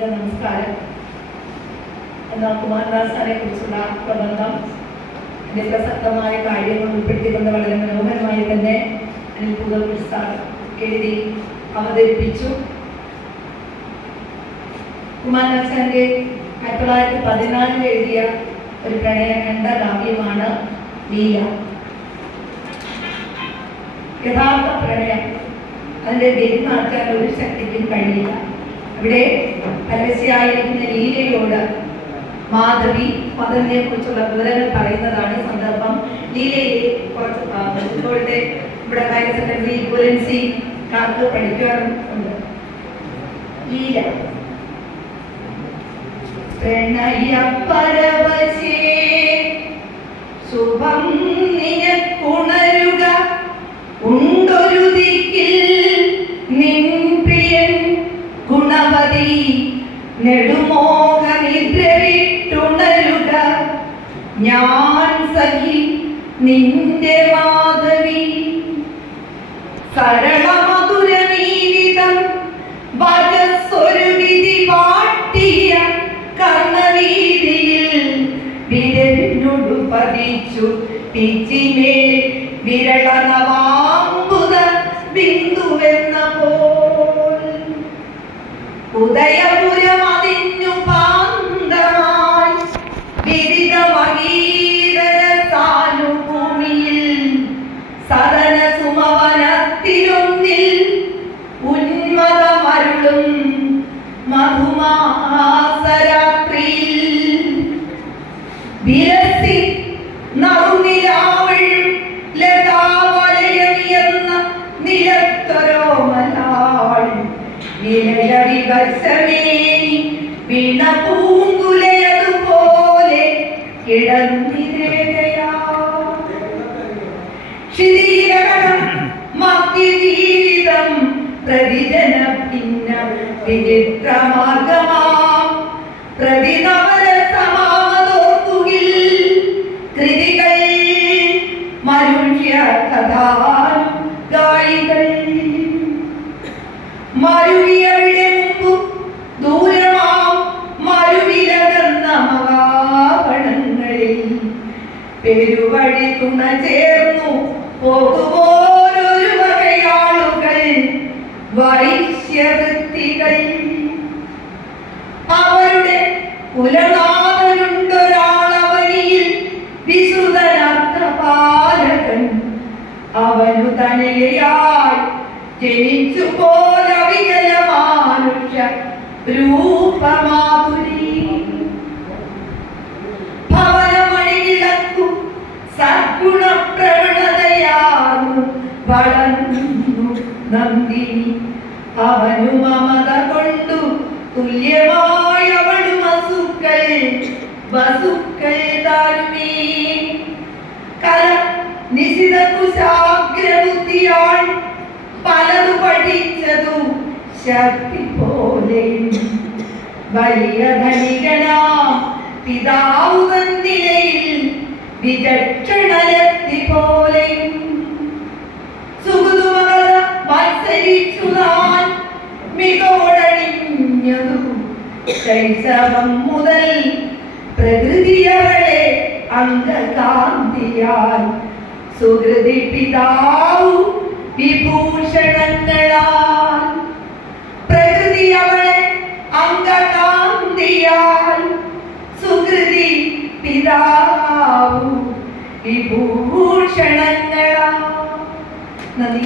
നമസ്കാരം. എന്നാൽ കുമാരദാസിനെ കുറിച്ചുള്ള പ്രബന്ധം പ്രസക്തമായ കാര്യങ്ങൾ ഉൾപ്പെടുത്തിക്കൊണ്ട് വളരെ മനോഹരമായി തന്നെ അനിൽപൂർ എഴുതി അവതരിപ്പിച്ചു. കുമാരദാസിന്റെ 1914 എഴുതിയ ഒരു പ്രണയഖണ്ഡ കാവ്യമാണ് ലീല. യഥാർത്ഥ പ്രണയം അതിന്റെ പേര് മാറ്റാൻ ഒരു ശക്തിക്കും കഴിയില്ല. ഇവിടെ പരസ്യായിരിക്കുന്ന ലീലയോട് മാധവി മദനെ കുറിച്ചുള്ള വിവരങ്ങൾ പറയുന്നതാണ് സന്ദർഭം. ലീലയെ കുറച്ച് ഇപ്പോഴത്തെ ഇവിടെ ഹയർ സെക്കൻഡറി ഇക്വലൻസിക്കാർക്ക് പഠിക്കാറുണ്ട്. ലീല പ്രണയ പരവശേ ശുഭം നിനക്കുണരുക ഉണ്ടൊരു ദിക്കിൽ നിൻ പ്രിയൻ ഗുണവതി നെടുമോഹ നിദ്രവിട്ടുണരുക ഞാൻ സഖി നിന്റെ മാധവി സരളമധുര ജീവിതം വജസ്സൊരു വിധി പാട്ടിയ കർണവീതിയിൽ വിരലിനോടു പതിച്ചു പിച്ചിമേൽ വിരളനവാമ്പുത ബിന്ദുവെന്ന പോൽ ഉദയപുരം അതിന്നു പാന്തമായി വിവിധ മഹീരര സാനുഭൂമിയിൽ സദന സുമവനത്തിലൊന്നിൽ ഉന്മതമരുളും മധുമാസരാത്രിയിൽ വിരസി നറുനിലാവഴും ലതാവലയമിയെന്ന നിലത്തൊരോമലാൾ വിലയവിവശമേനി വീണ പൂങ്കുലയതുപോലെ കിടന്നിരേകയാ ശിഥിലകണം മധ്യജീവിതം പ്രതിജന ഭിന്ന വിചിത്രമാർഗമാം പ്രതിനവര സമാമതോർക്കുകിൽ കൃതികൾ മനുഷ്യ കഥാനുഗായികൾ മരുവിയവിടെ മുമ്പു ദൂരമാം മരുവിലകന്ന മഹാവണങ്ങളിൽ പെരുവഴി തുണ ചേർന്നു പോകുമ്പോരൊരു വകയാളുകൾ വൈശ്യവൃത്തികൾ അവരുടെ കുലനാഥനുണ്ടൊരാളവനിയിൽ വിശുദ്ധനാത്രപാലകൻ അവനു തനയായി ജനിച്ചു പോലെ വിജയ മാനുഷ്യ രൂപമാധുരി ഭവനമണിവിളക്കു സദ്ഗുണ പ്രവണതയാർന്നു വളർന്നു നന്ദിനി അവനു മമത കൊണ്ടു തുല്യമായവളു വസുക്കൾ താരുമേ കല നിശിത കുശാഗ്രബുദ്ധിയാൾ പലതു പഠിച്ചതു ശക്തി പോലെ വലിയ ധനികനാം പിതാവു തന്നിലയിൽ വിചക്ഷണരക്തി പോലെ സുഗുതുമകത മത്സരിച്ചു താൻ മികവൊടണിഞ്ഞതു ശൈശവം മുതൽ പ്രകൃതിയവളെ അംഗകാന്തിയാൽ സുഹൃതി പിതാവു വിഭൂഷണങ്ങളാൽ പ്രകൃതി അവളെ അംഗകാന്തിയാൽ സുഹൃതി പിതാവു വിഭൂഷണങ്ങളാൽ. നന്ദി.